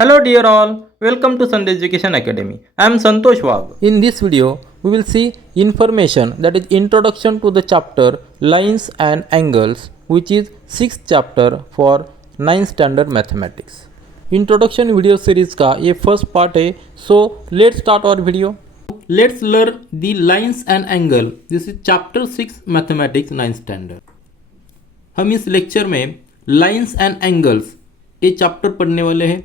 Hello dear all, welcome to Sunday Education Academy. I am Santosh Wagh. In this video, we will see information that is introduction to the chapter Lines and Angles, which is 6th chapter for 9th standard mathematics. Introduction video series का ये first part है, so let's start our video. Let's learn the lines and angle. This is chapter 6 mathematics 9th standard. हम इस lecture में lines and angles ये chapter पढ़ने वाले हैं.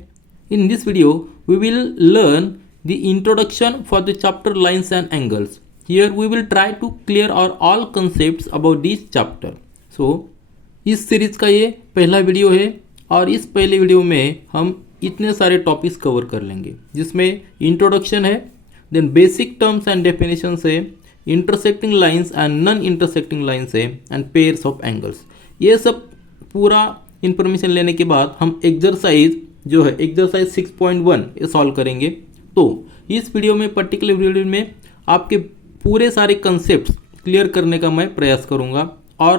In this video, we will learn the introduction for the chapter lines and angles. Here we will try to clear our all concepts about this chapter. So, इस series का ये पहला video है और इस पहले वीडियो में हम इतने सारे टॉपिक्स कवर कर लेंगे जिसमें इंट्रोडक्शन है, then basic terms and definitions है, intersecting lines and non intersecting lines है एंड पेयर्स ऑफ एंगल्स. ये सब पूरा इंफॉर्मेशन लेने के बाद हम एक्सरसाइज जो है एक्सरसाइज 6.1 ये सॉल्व करेंगे. तो इस वीडियो में पर्टिकुलर वीडियो में आपके पूरे सारे कंसेप्ट्स क्लियर करने का मैं प्रयास करूंगा और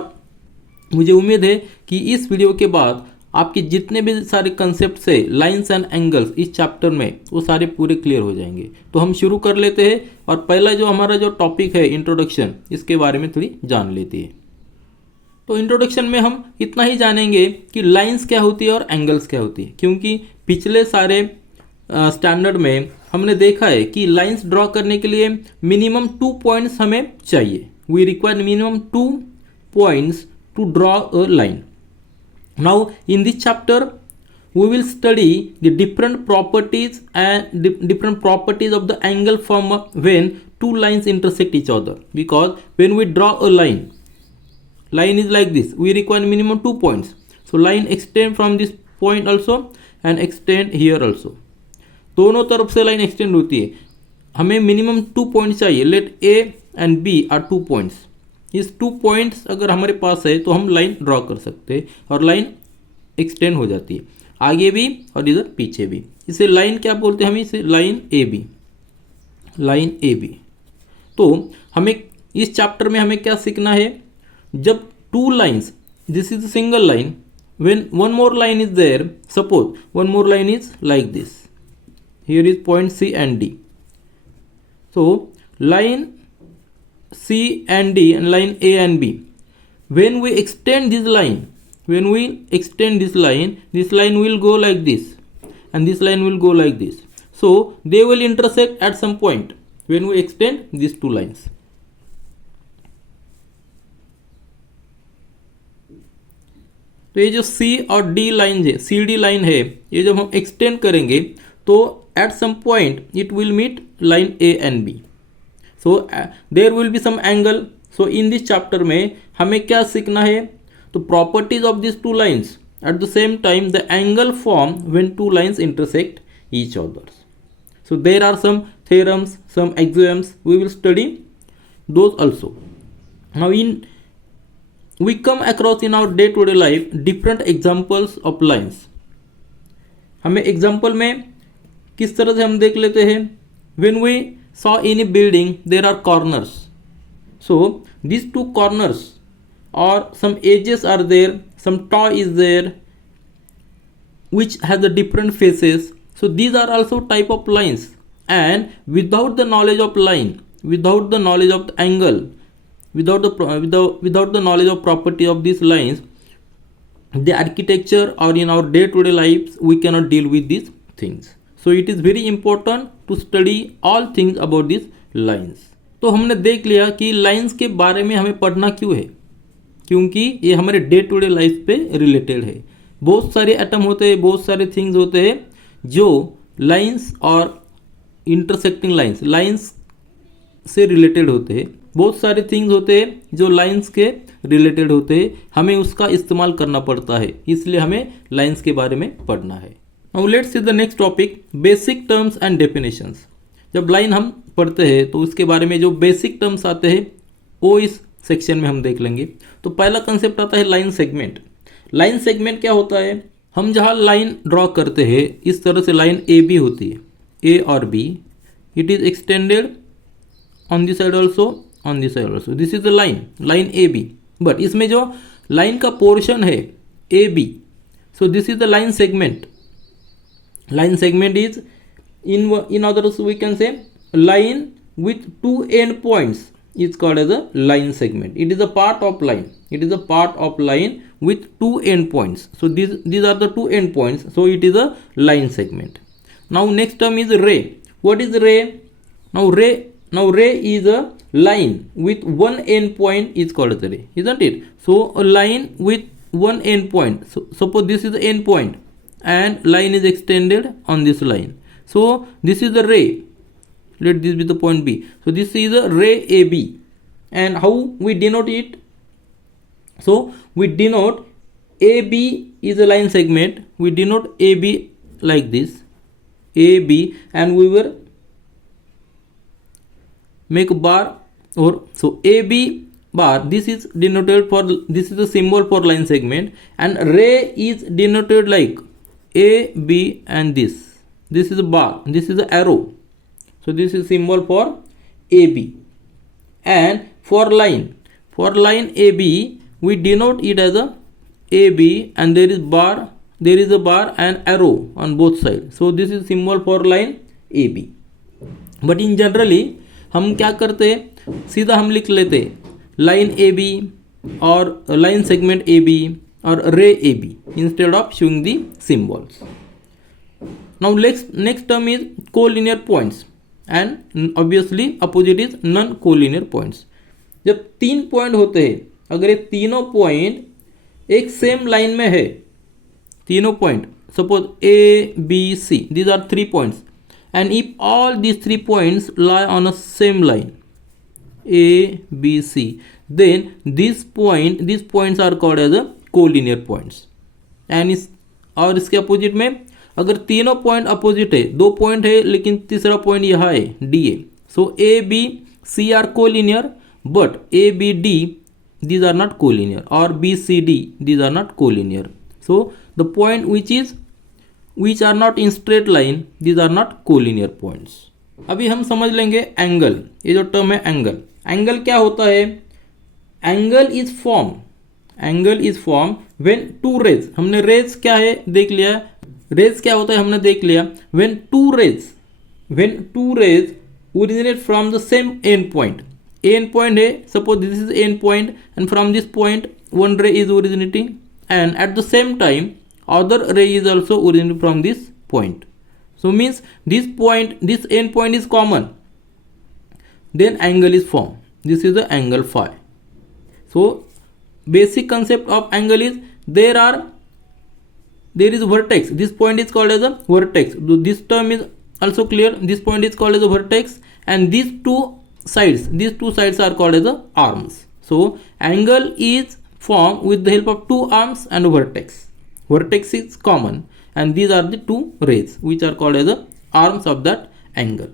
मुझे उम्मीद है कि इस वीडियो के बाद आपके जितने भी सारे कंसेप्ट्स है लाइंस एंड एंगल्स इस चैप्टर में वो सारे पूरे क्लियर हो जाएंगे. तो हम शुरू कर लेते हैं और पहला जो हमारा जो टॉपिक है इंट्रोडक्शन, इसके बारे में थोड़ी जान लेते हैं. तो इंट्रोडक्शन में हम इतना ही जानेंगे कि लाइंस क्या होती है और एंगल्स क्या होती है, क्योंकि पिछले सारे स्टैंडर्ड में हमने देखा है कि लाइंस ड्रॉ करने के लिए मिनिमम 2 पॉइंट्स हमें चाहिए. We require minimum 2 points to draw a line. Now in this chapter we will study the different properties and different properties of the angle formed when two lines intersect each other, because when we draw a line is like this, we require minimum 2 points. So line extend from this point also and extend here also. दोनों तरफ से line extend होती है. हमें minimum 2 points चाहिए. Let A and B are 2 points. इस 2 points अगर हमारे पास है तो हम लाइन ड्रॉ कर सकते हैं और लाइन एक्सटेंड हो जाती है आगे भी और इधर पीछे भी. इसे लाइन क्या बोलते हैं, हम इसे line A B, line A B. तो हमें इस चैप्टर में हमें क्या सीखना है, जब 2 lines, this is single line, when one more line is there, suppose one more line is like this, here is point C and D. So line C and D and line A and B, when we extend this line, this line will go like this and this line will go like this. So they will intersect at some point when we extend these 2 lines. तो ये जो C और D line है, C D line है, ये जब हम extend करेंगे तो at some point it will meet line A and B. So there will be some angle. So in this chapter में हमें क्या सीखना है, तो properties of this 2 lines at the same time the angle form when 2 lines intersect each other. So there are some theorems, some axioms, we will study those also. Now we come across in our day to day life different examples of lines. हमें example में किस तरह से हम देख लेते हैं, when we saw in a building there are corners, so these 2 corners or some edges are there, some toy is there which has the different faces. So these are also type of lines, and without the knowledge of line, without the knowledge of the angle, without the knowledge of property of these lines, the architecture or in our day to day lives we cannot deal with these things. So it is very important to study all things about these lines. तो हमने देख लिया कि lines के बारे में हमें पढ़ना क्यों है, क्योंकि ये हमारे डे टू डे लाइफ पे रिलेटेड है. बहुत सारे एटम होते हैं, बहुत सारे थिंग्स होते हैं जो लाइंस और इंटरसेक्टिंग लाइंस से रिलेटेड होते हैं. बहुत सारे थिंग्स होते हैं जो लाइंस के रिलेटेड होते हैं, हमें उसका इस्तेमाल करना पड़ता है, इसलिए हमें लाइंस के बारे में पढ़ना है. Now let's see the next topic, basic terms and definitions. जब लाइन हम पढ़ते हैं तो उसके बारे में जो बेसिक टर्म्स आते हैं वो इस सेक्शन में हम देख लेंगे. तो पहला कंसेप्ट आता है लाइन सेगमेंट. लाइन सेगमेंट क्या होता है, हम जहाँ लाइन ड्रॉ करते हैं इस तरह से लाइन ए बी होती है, ए और B, it is extended on this side also, on this side also. This is the line AB. But इसमें जो लाइन का पोर्शन है AB, so this is the line segment. line segment is in other words we can say line with two end points is called as a line segment. It is a part of line. It is a part of line with two end points. So these are the two end points. So it is a line segment. Now next term is ray. What is ray? Now ray is a line with one end point is called as a ray, isn't it? So a line with one end point. So suppose this is the end point and line is extended on this line. So this is the ray. Let this be the point B. So this is a ray AB. And how we denote it? So we denote AB is a line segment. We denote AB like this. AB, and we will make a bar, or so AB bar, this is denoted for, this is the symbol for line segment, and ray is denoted like AB, and this is a bar, this is an arrow. So this is symbol for AB. And for line AB, we denote it as a AB, and there is a bar and arrow on both sides. So this is symbol for line AB. But in generally हम क्या करते हैं, सीधा हम लिख लेते line A B और line segment A B और ray A B instead of showing the symbols. Now next term is collinear points and obviously opposite is non collinear points. जब तीन पॉइंट होते हैं, अगर ये तीनों पॉइंट एक सेम लाइन में है, तीनों point suppose A B C, these are 3 points, and if all these 3 points lie on a same line A, B, C, then these points are called as a collinear points. and और इसके opposite में अगर तीनों point opposite है, 2 point है लेकिन तीसरा point यहाँ है D A, so A B C are collinear, but A B D these are not collinear, or B C D these are not collinear. So the point which are not in straight line, these are not collinear points. अभी हम समझ लेंगे angle. ये जो term है angle क्या होता है? Angle is form when two rays, हमने रेज क्या है देख लिया, रेज क्या होता है हमने देख लिया. When two rays originate from the same end point है, suppose this is end point and from this point one ray is originating, and at the same time other ray is also originating from this point. So means this end point is common, then angle is formed. This is the angle phi. So basic concept of angle is there is vertex. This point is called as a vertex. This term is also clear. This point is called as a vertex, and these two sides are called as a arms. So angle is formed with the help of 2 arms and a vertex. Vertex is common, and these are the 2 rays which are called as the arms of that angle.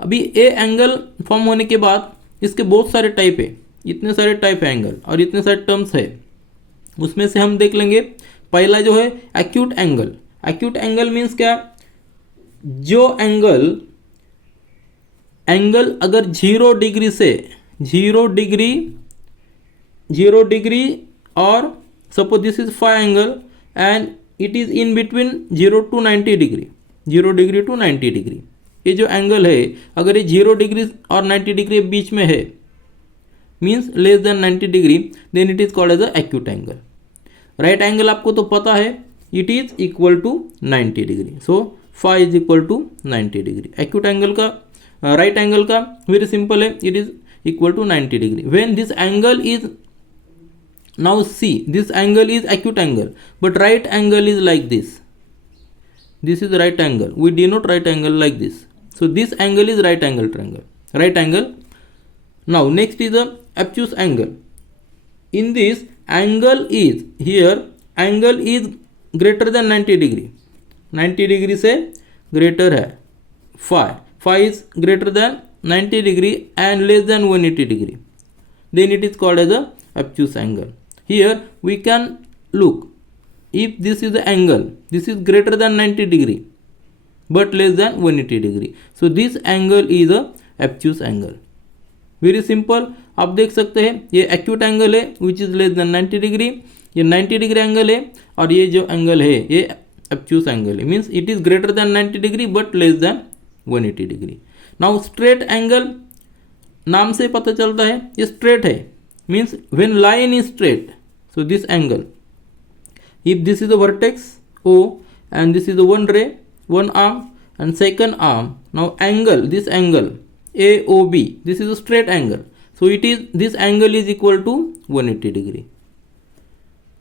अभी A angle form होने के बाद इसके बहुत सारे type है, इतने सारे टाइप है एंगल और इतने सारे टर्म्स है. उसमें से हम देख लेंगे पहला जो है acute angle. Acute angle means क्या? जो एंगल अगर 0 डिग्री और suppose this is phi angle and it is in between 0 to 90 degree, 0 degree to 90 degree. ये जो एंगल है अगर ये 0 डिग्री और 90 डिग्री बीच में है, means less than 90 degree, then it is called as a acute angle. Right angle आपको तो पता है, it is equal to 90 degree. So phi is equal to 90 degree. Acute angle का राइट एंगल का वेरी सिंपल है, it is equal to 90 degree. When this angle is, now see, this angle is acute angle, but right angle is like this. This is right angle. We denote right angle like this. So this angle is right angle triangle. Right angle. Now next is the obtuse angle. In this angle is, here angle is greater than 90 degree. 90 degree से greater है phi. Phi is greater than 90 degree and less than 180 degree. Then it is called as a obtuse angle. Here we can look, if this is the angle, this is greater than 90 degree but less than 180 degree. So this angle is a obtuse angle. Very simple. आप देख सकते हैं ये acute angle है which is less than 90 degree, ये 90 degree angle है, और ये जो angle है ये obtuse angle means it is greater than 90 degree but less than 180 degree. Now straight angle नाम से पता चलता है ये straight है, means when line is straight, so this angle, if this is the vertex O and this is the one ray, one arm and second arm, now angle, this angle AOB, this is a straight angle, so it is, this angle is equal to 180 degree.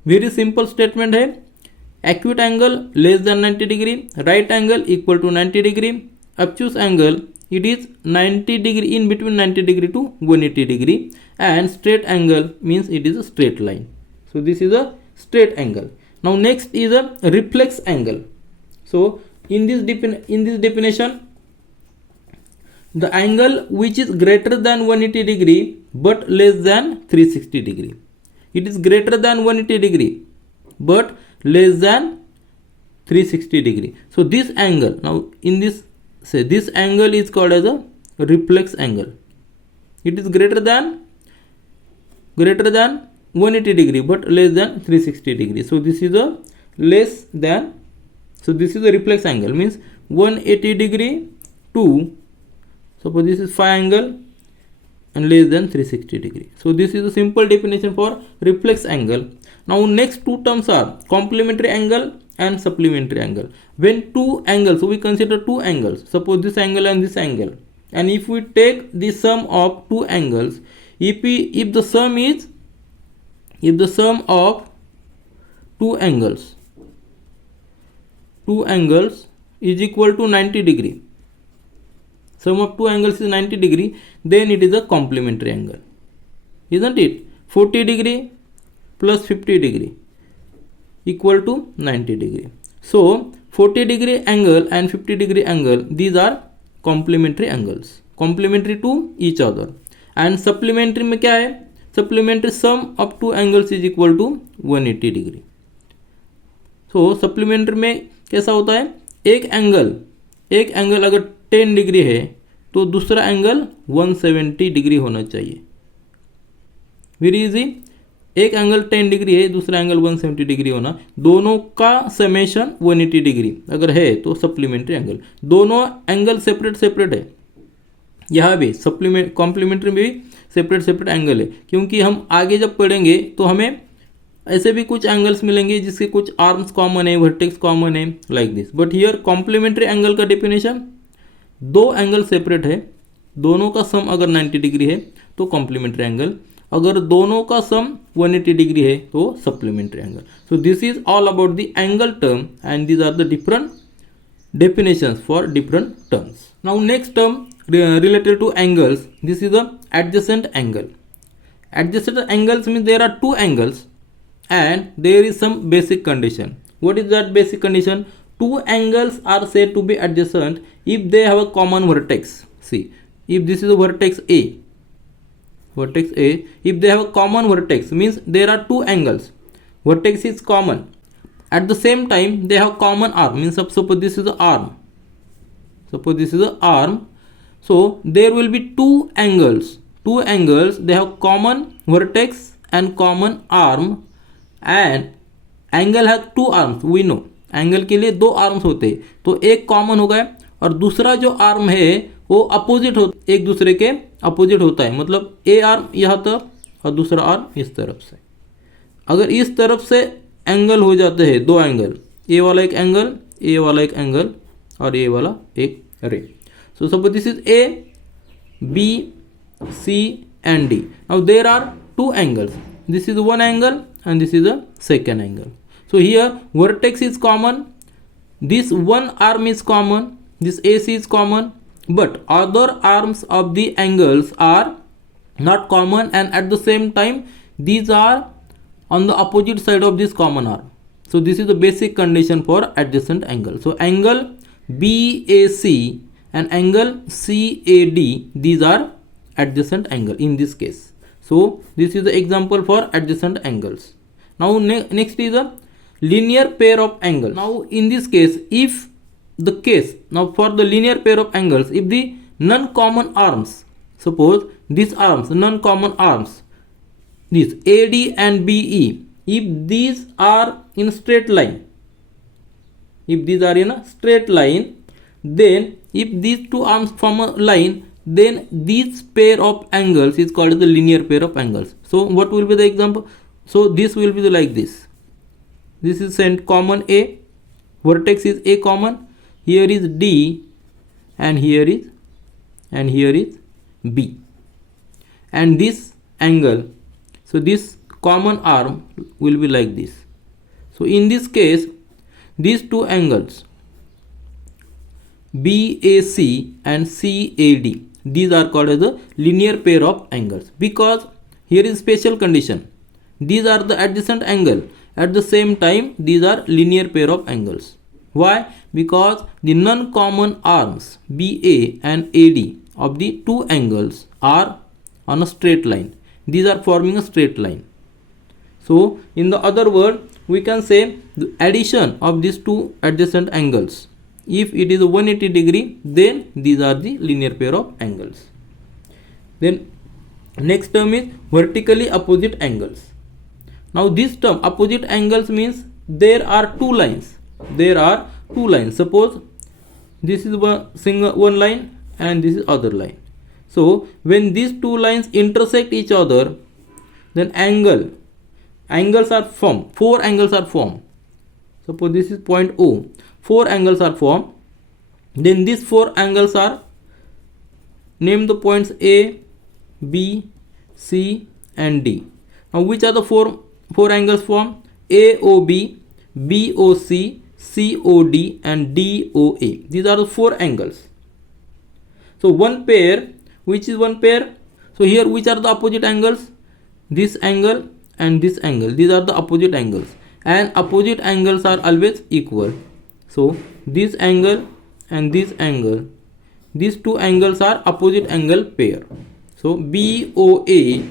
Very simple statement है, acute angle less than 90 degree, right angle equal to 90 degree, obtuse angle it is 90 degree, in between 90 degree to 180 degree, and straight angle means it is a straight line. So this is a straight angle. Now next is a reflex angle. So in this definition, the angle which is greater than 180 degree but less than 360 degree. It is greater than 180 degree but less than 360 degree. So this angle, now in this, say this angle is called as a reflex angle. It is greater than 180 degree but less than 360 degree. So this is a less than, so this is a reflex angle, means 180 degree to, suppose this is phi angle and less than 360 degree. So this is a simple definition for reflex angle. Now next two terms are complementary angle and supplementary angle. When two angles, so we consider two angles, suppose this angle and this angle, and if we take the sum of two angles, if the sum of two angles is equal to 90 degree, sum of two angles is 90 degree, then it is a complementary angle, isn't it? 40 degree plus 50 degree equal to 90 degree. So 40 degree angle and 50 degree angle, these are complementary angles, complementary to each other. And supplementary में क्या है? Supplementary sum of two angles is equal to 180 degree. So supplementary में कैसा होता है? एक angle अगर 10 degree है तो दूसरा एंगल 170 डिग्री होना चाहिए. Very easy. एक एंगल 10 डिग्री है, दूसरा एंगल 170 डिग्री होना, दोनों का समेशन 180 डिग्री अगर है तो सप्लीमेंट्री एंगल. दोनों एंगल सेपरेट है. यहाँ भी कॉम्प्लीमेंट्री में भी सेपरेट एंगल है, क्योंकि हम आगे जब पढ़ेंगे तो हमें ऐसे भी कुछ एंगल्स मिलेंगे जिसके कुछ आर्म्स कॉमन है, वर्टेक्स कॉमन है, like this. But here complementary angle का डेफिनेशन, दो एंगल सेपरेट है, दोनों का सम अगर 90 डिग्री है तो कॉम्प्लीमेंट्री एंगल, अगर दोनों का सम 180 डिग्री है तो supplementary angle. So this is all about the angle term and these are the different definitions for different terms. Now next term related to angles, this is the adjacent angle. Adjacent angles means there are two angles and there is some basic condition. What is that basic condition? Two angles are said to be adjacent if they have a common vertex. See, if this is a vertex A, if they have a common vertex, means there are two angles, vertex is common, at the same time they have common arm, means suppose this is the arm, so there will be two angles, they have common vertex and common arm, and angle has two arms. We know angle के लिए दो arms होते हैं, तो एक common होगा और दूसरा जो आर्म है वो अपोजिट हो, एक दूसरे के अपोजिट होता है. मतलब ए आर्म यहाँ तरफ और दूसरा आर्म इस तरफ से. अगर इस तरफ से एंगल हो जाते हैं दो एंगल, ए वाला एक एंगल, ए वाला एक एंगल और ए वाला एक ray. So suppose this is A, B, C and D. Now there are two angles, this is one angle and this is a second angle. So here vertex is common, this one arm is common, this AC is common, but other arms of the angles are not common, and at the same time these are on the opposite side of this common arm. So this is the basic condition for adjacent angle. So angle BAC and angle CAD, these are adjacent angle in this case. So this is the example for adjacent angles. Now next is a linear pair of angles. Now in this case, if the case, now for the linear pair of angles, if the non-common arms, suppose these arms, non-common arms, these AD and BE, if these are in straight line, if these are in a straight line, then if these two arms form a line, then this pair of angles is called the linear pair of angles. So what will be the example? So this will be like this. This is sent common A, vertex is A common, here is D, and here is B, and this angle, so this common arm will be like this. So in this case, these two angles BAC and CAD, these are called as the linear pair of angles, because here is special condition. These are the adjacent angle, at the same time these are linear pair of angles. Why? Because the non-common arms BA and AD of the two angles are on a straight line. These are forming a straight line. So in the other word, we can say the addition of these two adjacent angles, if it is 180 degree, then these are the linear pair of angles. Then next term is vertically opposite angles. Now this term opposite angles means there are two lines. Suppose this is one line and this is other line. So when these two lines intersect each other, then angles are formed. 4 angles are formed. Suppose this is point O. 4 angles are formed. Then these 4 angles are, name the points A, B, C and D. Now which are the four angles formed? AOB, BOC, COD and DOA. These are the 4 angles. So one pair, which is one pair? So here which are the opposite angles? This angle and this angle. These are the opposite angles, and opposite angles are always equal. So this angle and this angle, these two angles are opposite angle pair. So BOA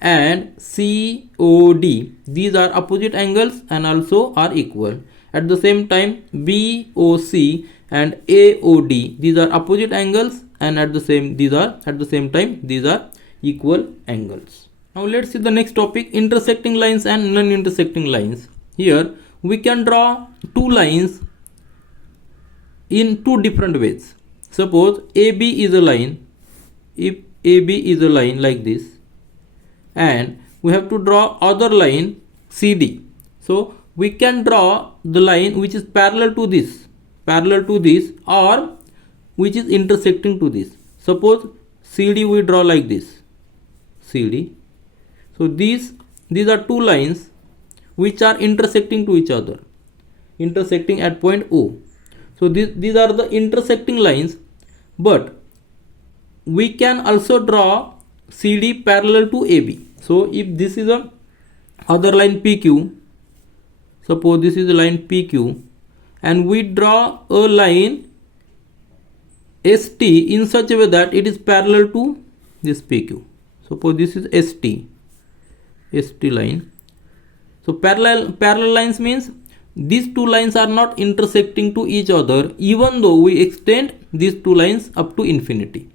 and COD, these are opposite angles and also are equal. At the same time BOC and AOD, these are opposite angles and at the same time these are equal angles. Now let's see the next topic, intersecting lines and non-intersecting lines. Here we can draw two lines in two different ways. Suppose AB is a line. If AB is a line like this, and we have to draw other line CD. So we can draw the line which is parallel to this or which is intersecting to this. Suppose CD we draw like this, CD. So these are two lines which are intersecting to each other, intersecting at point O. So these are the intersecting lines, but we can also draw CD parallel to AB. So if this is a other line PQ, suppose this is a line PQ, and we draw a line ST in such a way that it is parallel to this PQ. Suppose this is ST line. So parallel lines means these two lines are not intersecting to each other even though we extend these two lines up to infinity.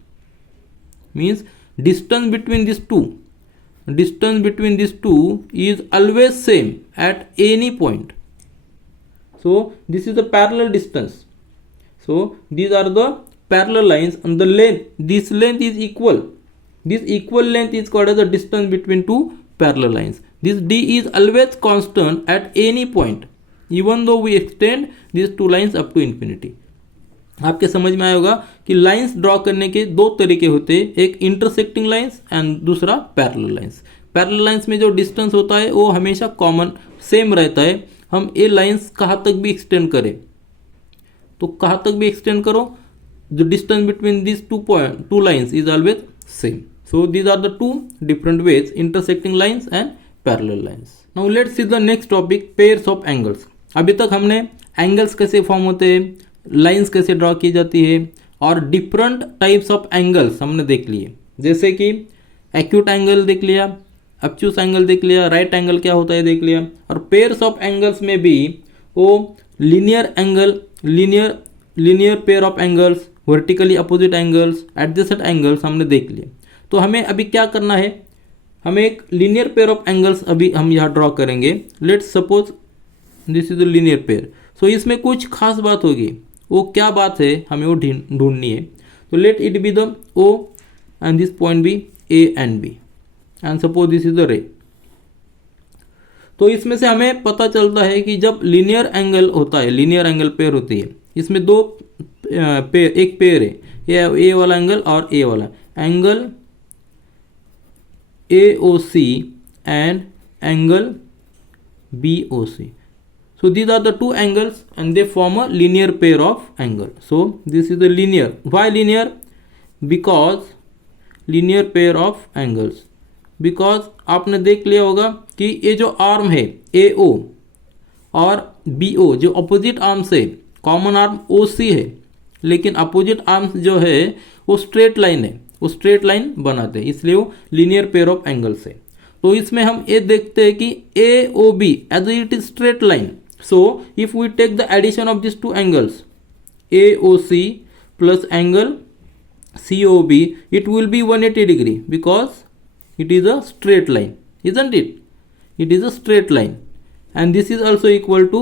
Means distance between these two is always same at any point. So this is the parallel distance. So these are the parallel lines, and the length, this length is equal. This equal length is called as the distance between two parallel lines. This D is always constant at any point even though we extend these two lines up to infinity. आपके समझ में आया होगा कि lines draw करने के दो तरीके होते हैं, एक इंटरसेक्टिंग लाइंस एंड दूसरा पैरेलल लाइंस. पैरेलल लाइंस में जो डिस्टेंस होता है वो हमेशा कॉमन सेम रहता है. हम ये लाइंस कहाँ तक भी एक्सटेंड करें तो कहाँ तक भी एक्सटेंड करो, the distance between these two lines is always same. So these are the two different ways, intersecting lines and parallel lines. Now let's see the next topic, pairs of angles. अभी तक हमने angles कैसे form होते हैं, lines कैसे draw की जाती है और डिफरेंट टाइप्स ऑफ एंगल्स हमने देख लिए. जैसे कि एक्यूट एंगल देख लिया, ऑब्ट्यूस एंगल देख लिया, राइट एंगल क्या होता है देख लिया. और पेयर्स ऑफ एंगल्स में भी वो linear angle, linear pair of angles, vertically opposite angles, adjacent angles हमने देख लिए. तो हमें अभी क्या करना है, हमें एक लीनियर पेयर ऑफ एंगल्स अभी हम यहाँ ड्रॉ करेंगे. Let's suppose this is a linear pair. So इसमें कुछ खास बात होगी, वो क्या बात है हमें वो ढूंढनी है। तो let it be the O and this point B A and B and suppose this is the ray. तो इसमें से हमें पता चलता है कि जब लीनियर एंगल होता है, लीनियर एंगल पेयर होती है, इसमें दो पेयर, एक पेयर है, ए वाला एंगल और ए वाला angle AOC and angle BOC. So these are the two angles and they form a linear pair of angle. So this is the linear. Why linear? Because linear pair of angles. Because आपने देख लिया होगा कि ये जो arm है AO और BO जो अपोजिट आर्म्स है, कॉमन आर्म OC है, लेकिन अपोजिट आर्म्स जो है वो स्ट्रेट लाइन है, वो स्ट्रेट लाइन बनाते हैं, इसलिए वो लीनियर पेयर ऑफ एंगल्स है। तो इसमें हम ये देखते हैं कि AOB as it is straight line, so if we take the addition of this two angles AOC plus angle COB, it will be 180 degree because it is a straight line, isn't it? It is a straight line and this is also equal to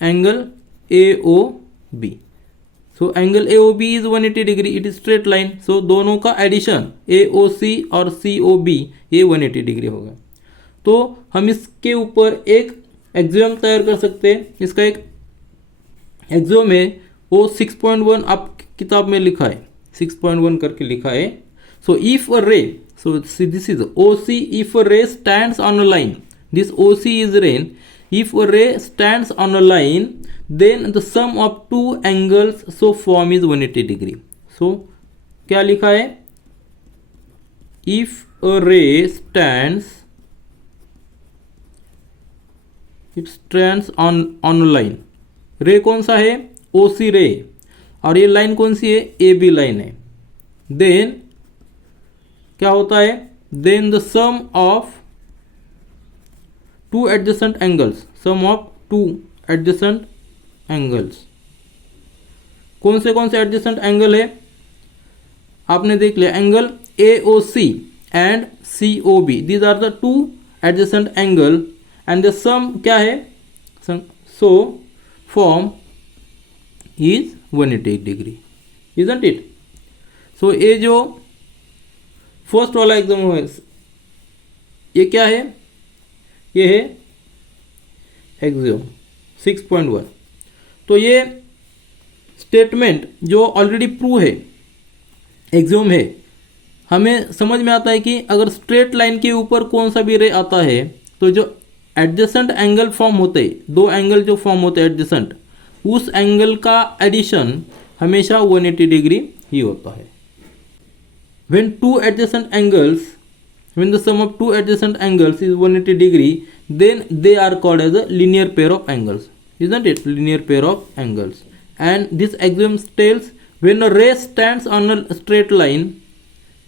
angle AOB. So angle AOB is 180 degree, it is straight line. So दोनों का addition AOC और COB ये 180 degree होगा। तो हम इसके ऊपर एक एक्सियम तैयार कर सकते हैं। इसका एक एक्सियम है वो 6.1 आप किताब में लिखा है, 6.1 करके लिखा है। सो if a ray, so this is OC, if a ray stands on a line, this OC is rain, if a ray stands on a line then the sum of two angles so form is 180 degree. So क्या लिखा है, if a ray stands, it stands on a line, रे कौन सा है, OC रे, और ये लाइन कौन सी है, AB लाइन है, then क्या होता है, then the sum of two adjacent angles, sum of two adjacent angles, कौन से adjacent angle है, आपने देख लिया angle AOC and COB, these are the two adjacent angle and the sum क्या है, so form is 180 degree, isn't it? so ये जो फर्स्ट वाला एग्जाम है ये क्या है, ये है एक्सियम 6.1। तो ये स्टेटमेंट जो ऑलरेडी प्रूव है, एक्सियम है, हमें समझ में आता है कि अगर स्ट्रेट लाइन के ऊपर कौन सा भी रे आता है तो जो एडजेसेंट एंगल फॉर्म होते हैं, दो एंगल जो फॉर्म होते हैं एडजेसेंट, उस एंगल का एडिशन हमेशा 180 डिग्री ही होता है। When two adjacent angles, when the sum of two adjacent angles is 180 degree, then they are called as a linear pair of angles, isn't it? Linear pair of angles. And this axiom tells when a ray stands on a straight line,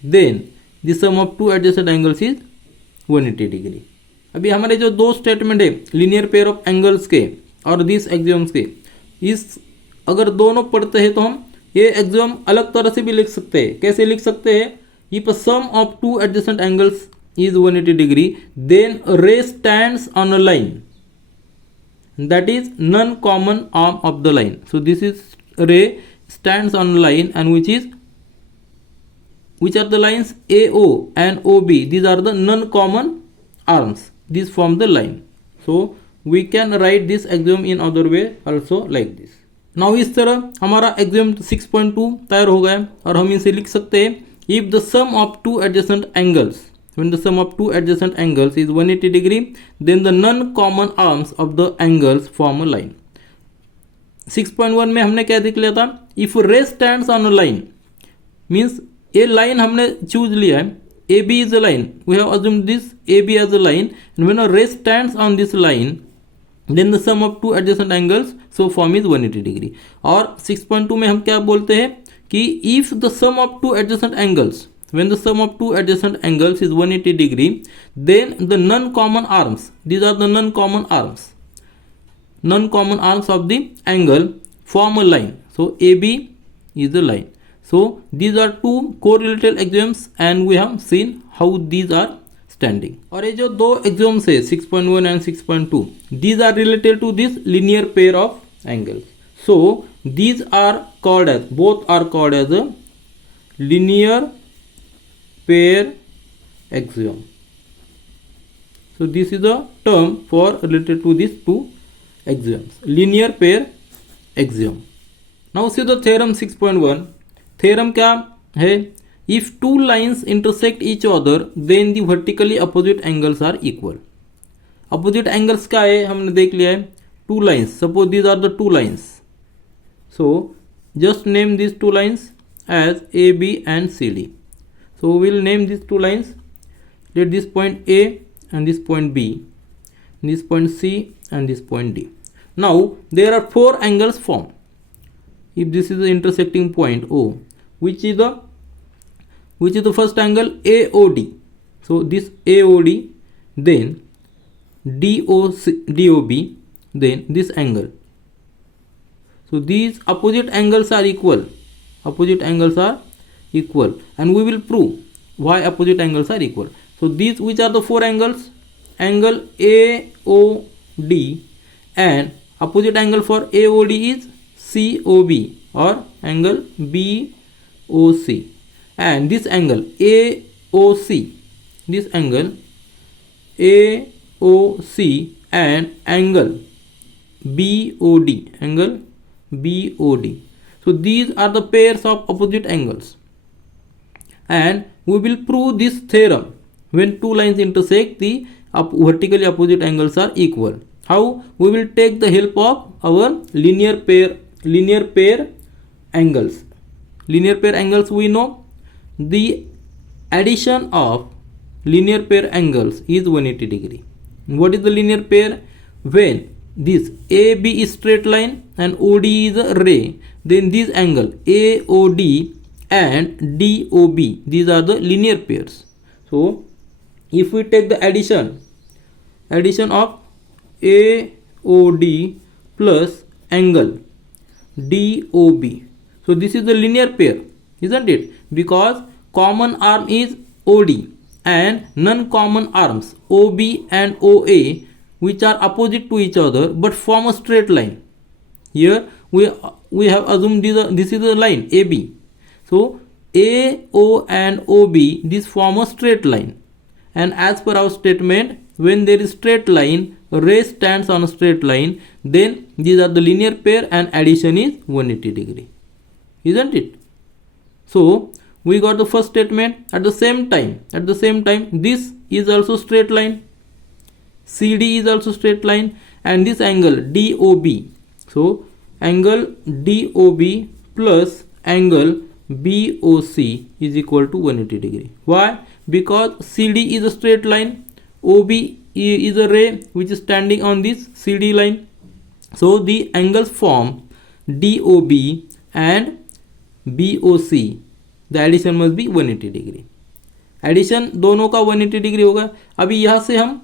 then the sum of two adjacent angles is 180 degree. अभी हमारे जो दो statement है linear pair of angles के और this axioms के, इस अगर दोनों पढ़ते हैं तो हम ये एक्सियम अलग तरह से भी लिख सकते हैं। कैसे लिख सकते हैं, if sum of two adjacent angles is 180 degree then ray stands on a line that is non common arm of the line. So this is ray stands on line and which are the lines AO and OB, these are the non-common arms, these form the line. So we can write this axiom in other way also like this. Now इस तरह हमारा axiom 6.2 तैयार हो गया और हम इसे लिख सकते हैं, if the sum of two adjacent angles, when the sum of two adjacent angles is 180 degree then the non common arms of the angles form a line. 6.1 में हमने क्या देख लिया था, if ray stands on a line means ये line हमने choose लिया है, AB is a line, we have assumed this AB as a line and when a ray stands on this line then the sum of two adjacent angles so form is 180 degree। और 6.2 में हम क्या बोलते हैं कि if the sum of two adjacent angles, when the sum of two adjacent angles is 180 degree then the non-common arms, these are the non-common arms of the angle form a line, so AB is the line। so these are two correlated axioms and we have seen how these are standing। और ये जो दो axioms है 6.1 and 6.2, these are related to this linear pair of angles. So these are called as, both are called as a linear pair axiom. So this is a term for related to these two axioms, linear pair axiom. Now see the theorem 6.1. theorem क्या है? If two lines intersect each other then the vertically opposite angles are equal. Opposite angles क्या है हमने देख लिया है, two lines. Suppose these are the two lines. So just name these two lines as AB and CD. So we will name these two lines. Let this point A and this point B, this point C and this point D. Now there are four angles formed. If this is the intersecting point O, which is the first angle? AOD. So this AOD, then DOB, then this angle. So these opposite angles are equal. Opposite angles are equal, and we will prove why opposite angles are equal. So these, which are the four angles? Angle AOD, and opposite angle for AOD is COB or angle BOC, and this angle AOC, this angle AOC, and angle BOD. So these are the pairs of opposite angles, and we will prove this theorem when two lines intersect, the vertically opposite angles are equal. How? We will take the help of our linear pair angles. Linear pair angles, we know the addition of linear pair angles is 180 degree. What is the linear pair? When this AB is straight line and OD is a ray, then this angle AOD and DOB, these are the linear pairs. So if we take the addition of AOD plus angle DOB, so this is the linear pair, isn't it? Because common arm is OD and non-common arms OB and OA, which are opposite to each other but form a straight line. Here we have assumed this is a line AB. So AO and OB, this form a straight line, and as per our statement, when there is straight line, ray stands on a straight line, then these are the linear pair and addition is 180 degree, isn't it? So we got the first statement. At the same time this is also straight line, CD is also straight line, and this angle DOB, so angle DOB plus angle BOC is equal to 180 degree. Why? Because CD is a straight line, OB is a ray which is standing on this CD line. So the angles formed DOB and BOC, the addition must be 180 degree. Addition दोनों का 180 degree होगा. अभी यहाँ से हम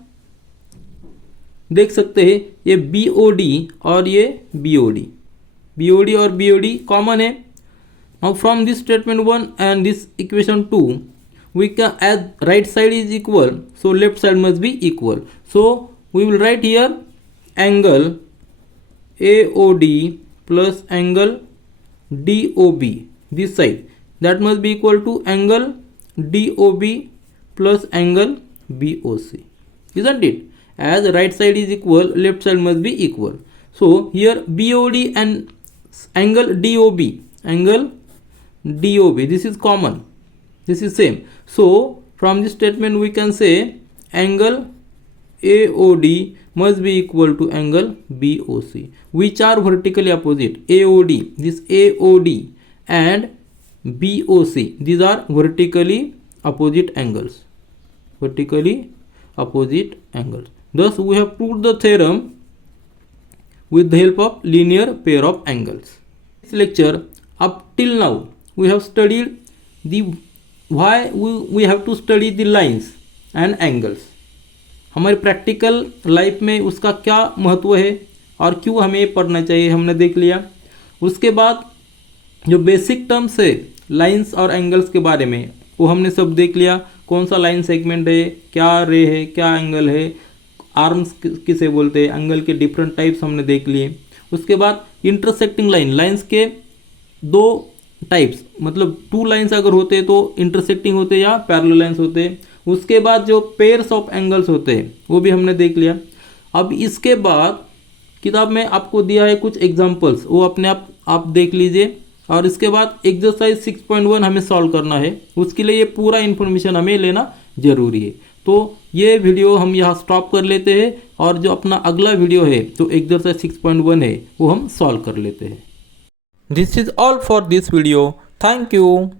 देख सकते हैं ये BOD और ये BOD और BOD कॉमन है. Now from this statement 1 and this equation 2, we can, as right side is equal, so left side must be equal. So we will write here angle AOD plus angle DOB, this side, that must be equal to angle DOB plus angle BOC, isn't it? As right side is equal, left side must be equal. So here BOD and angle DOB, this is common, this is same. So from this statement we can say angle AOD must be equal to angle BOC, which are vertically opposite. AOD, this AOD and BOC, these are vertically opposite angles. Thus we have proved the theorem with the help of linear pair of angles. This lecture, up till now we have studied the why we have to study the lines and angles. हमारे practical life में उसका क्या महत्व है और क्यों हमें पढ़ना चाहिए, हमने देख लिया. उसके बाद जो बेसिक टर्म्स है लाइंस और एंगल्स के बारे में, वो हमने सब देख लिया. कौन सा लाइन सेगमेंट है, क्या रे है, क्या एंगल है, आर्म्स किसे बोलते हैं, एंगल के डिफरेंट टाइप्स हमने देख लिए. उसके बाद इंटरसेक्टिंग लाइन, लाइंस के दो टाइप्स, मतलब टू लाइंस अगर होते तो इंटरसेक्टिंग होते या पैरेलल लाइंस होते। उसके बाद जो पेयर्स ऑफ एंगल्स होते हैं वो भी हमने देख लिया। अब इसके बाद किताब में आपको दिया है कुछ एग्जांपल्स, वो अपने आप देख लीजिए। और इसके बाद एक्सरसाइज 6.1 हमें सॉल्व करना है, उसके लिए ये पूरा इन्फॉर्मेशन हमें लेना जरूरी है। तो ये वीडियो हम यहाँ स्टॉप कर लेते हैं और जो अपना अगला वीडियो है जो एक्सरसाइज 6.1 है वो हम सॉल्व कर लेते हैं। This is all for this video. Thank you.